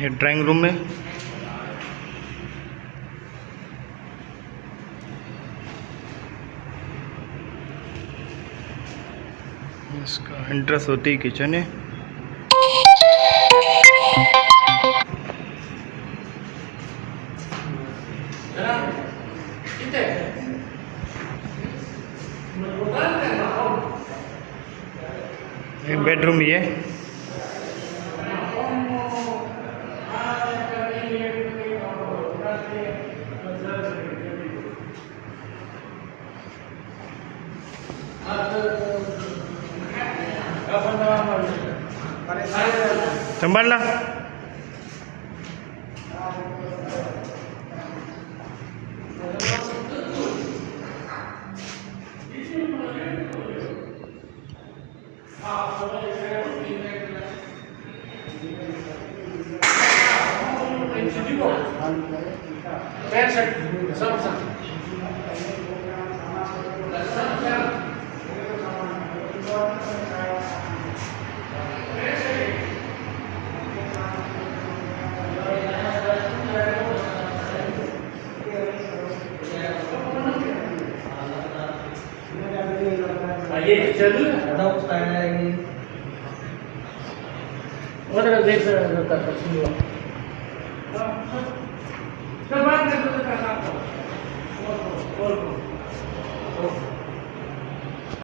ये drawing room में इसका एंट्रेंस होती है किचन है। एक बेडरूम ये संभालना। ये चल ada saya ini ada desa dekat sini coba kita dekat apa